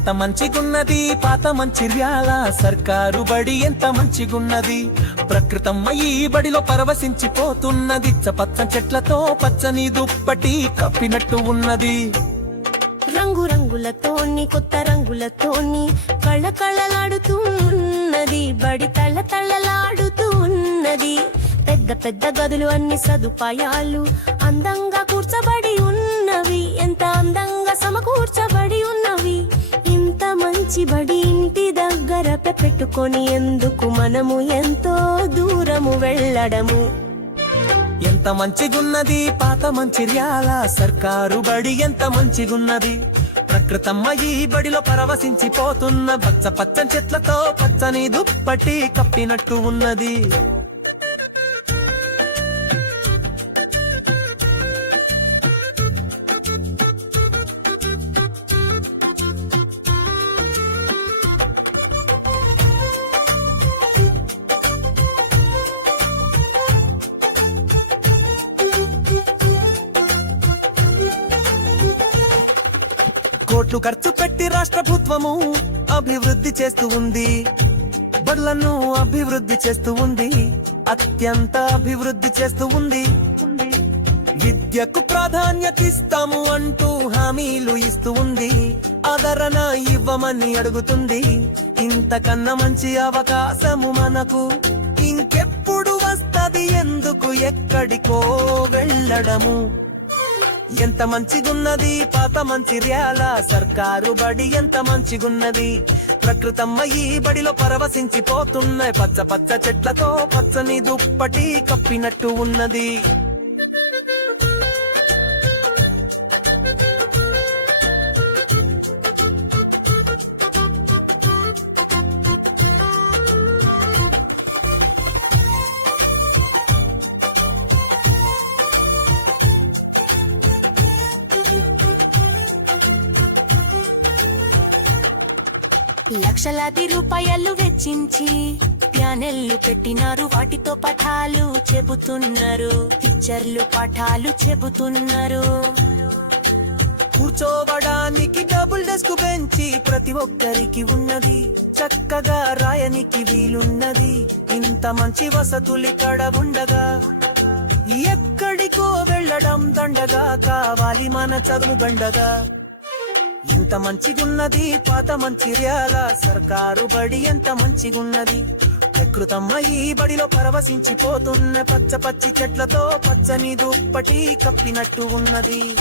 ఎంత మంచిగున్నది? పాత మంచిర్యాల సర్కారు బడి ఎంత మంచిగున్నది? ప్రకృతమ్మ ఈ బడిలో పరవశించిపోతున్నది. చపచ్చ చెట్లతో పచ్చని దుప్పటి కప్పినట్టు ఉన్నది. రంగు రంగులతోని కొత్త రంగులతోని కళకళలాడుతూ ఉన్నది బడి తళ్ళ తళ్ళలాడుతూ ఉన్నది పెద్ద పెద్ద గదులు అన్ని సదుపాయాలు అందంగా కూర్చబడి ఉన్నవి. ఎంత అందంగా సమకూ మంచి బడి ఇంటి దగ్గర పెట్టుకొని ఎందుకు మనము ఎంతో దూరము వెళ్ళడము? ఎంత మంచిగున్నది? పాత మంచిర్యాల సర్కారు బడి ఎంత మంచిగున్నది? ప్రకృతమ్మ ఈ బడిలో పరవశించిపోతున్న పచ్చ పచ్చని చెట్లతో పచ్చని దుప్పటి కప్పినట్టు ఉన్నది. కోట్లు ఖర్చు పెట్టి రాష్ట్ర ప్రభుత్వము అభివృద్ధి చేస్తూ ఉంది. బడులను అభివృద్ధి చేస్తూ ఉంది. అత్యంత అభివృద్ధి చేస్తూ ఉంది. విద్యకు ప్రాధాన్యత ఇస్తాము అంటూ హామీలు ఇస్తూ ఉంది. ఆదరణ ఇవ్వమని అడుగుతుంది. ఇంతకన్నా మంచి అవకాశము మనకు. ఇంకెప్పుడు వస్తది? ఎందుకు ఎక్కడికో వెళ్ళడము. ఎంత మంచిగున్నది? పాత మంచిర్యాల సర్కారు బడి ఎంత మంచిగున్నది? ప్రకృతమ్మ ఈ బడిలో పరవశించిపోతున్నాయి పచ్చ పచ్చ చెట్లతో పచ్చని దుప్పటి కప్పినట్టు ఉన్నది. లక్షలాది రూపాయలు వెచ్చించి ప్యానెల్లు పెట్టినారు వాటితో పఠాలు చెబుతున్నారు టీచర్లు పఠాలు చెబుతున్నారు. కూర్చోవడానికి డబుల్ డెస్క్ బెంచి ప్రతి ఒక్కరికి ఉన్నది చక్కగా రాయనికి వీలున్నది ఇంత మంచి వసతులు ఇక్కడ ఉండగా. ఎక్కడికో వెళ్ళడం దండగా కావాలి మన చదువు బండగా. ఎంత మంచిగున్నది పాత మంచిర్యాల సర్కారు బడి ఎంత మంచిగున్నది. ప్రకృతమ్మ ఈ బడిలో పరవశించిపోతున్న పచ్చ పచ్చి చెట్లతో పచ్చని దుప్పటి కప్పినట్టు ఉన్నది.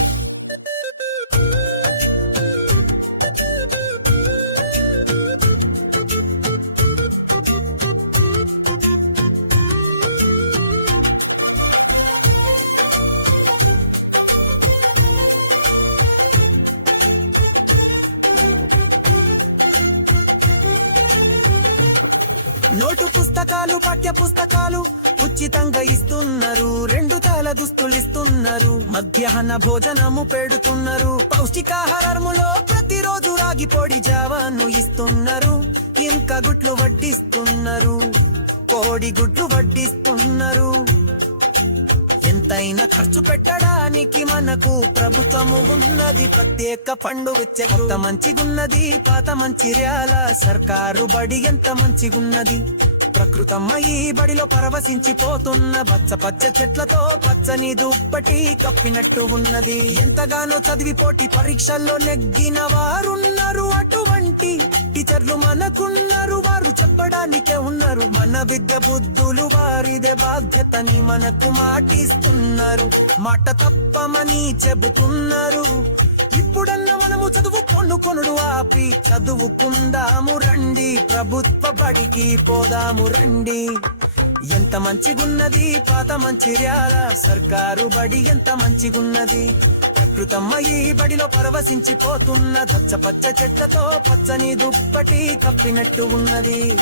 నోటు పుస్తకాలు పాఠ్య పుస్తకాలు ఉచితంగా ఇస్తున్నారు. రెండు తాల దుస్తులు ఇస్తున్నారు మధ్యాహ్న భోజనము పెడుతున్నారు. పౌష్టికాహారములో ప్రతిరోజు రాగి పొడి జావాను ఇస్తున్నారు. ఇంకా గుడ్లు వడ్డిస్తున్నారు. కోడి గుడ్లు వడ్డిస్తున్నారు. ఎంతైనా ఖర్చు పెట్టడానికి మనకు ప్రభుత్వము ఉన్నది. ప్రత్యేక పండుగ చెత్త మంచిగున్నది. పాత మంచిర్యాల సర్కారు బడి ఎంత మంచిగున్నది. ప్రకృతమ్మ ఈ బడిలో పరవశించిపోతున్న పచ్చ పచ్చ చెట్లతో పచ్చని దుప్పటి కప్పినట్టు ఉన్నది. ఎంతగానో చదివి పోటీ పరీక్షల్లో నెగ్గిన వారున్నారు. అటువంటి టీచర్లు మనకున్నారు. వారు చెప్పడానికే ఉన్నారు. మన విద్య బుద్ధులు వారిదే బాధ్యతని మనకు మాటిస్తున్నారు. మాట తప్పమని చెబుతున్నారు. ఇప్పుడన్న మనము చదువు కొనుకొనుడు ఆపి చదువుకుందాము రండి. ప్రభుత్వ బడికి పోదాము. రండి. ఎంత మంచిగున్నది పాత మంచిర్యాల సర్కారు బడి ఎంత మంచిగున్నది. ప్రకృతమ్మ ఈ బడిలో పరవశించిపోతున్న దచ్చ పచ్చ చెట్లతో పచ్చని దుప్పటి కప్పినట్టు ఉన్నది.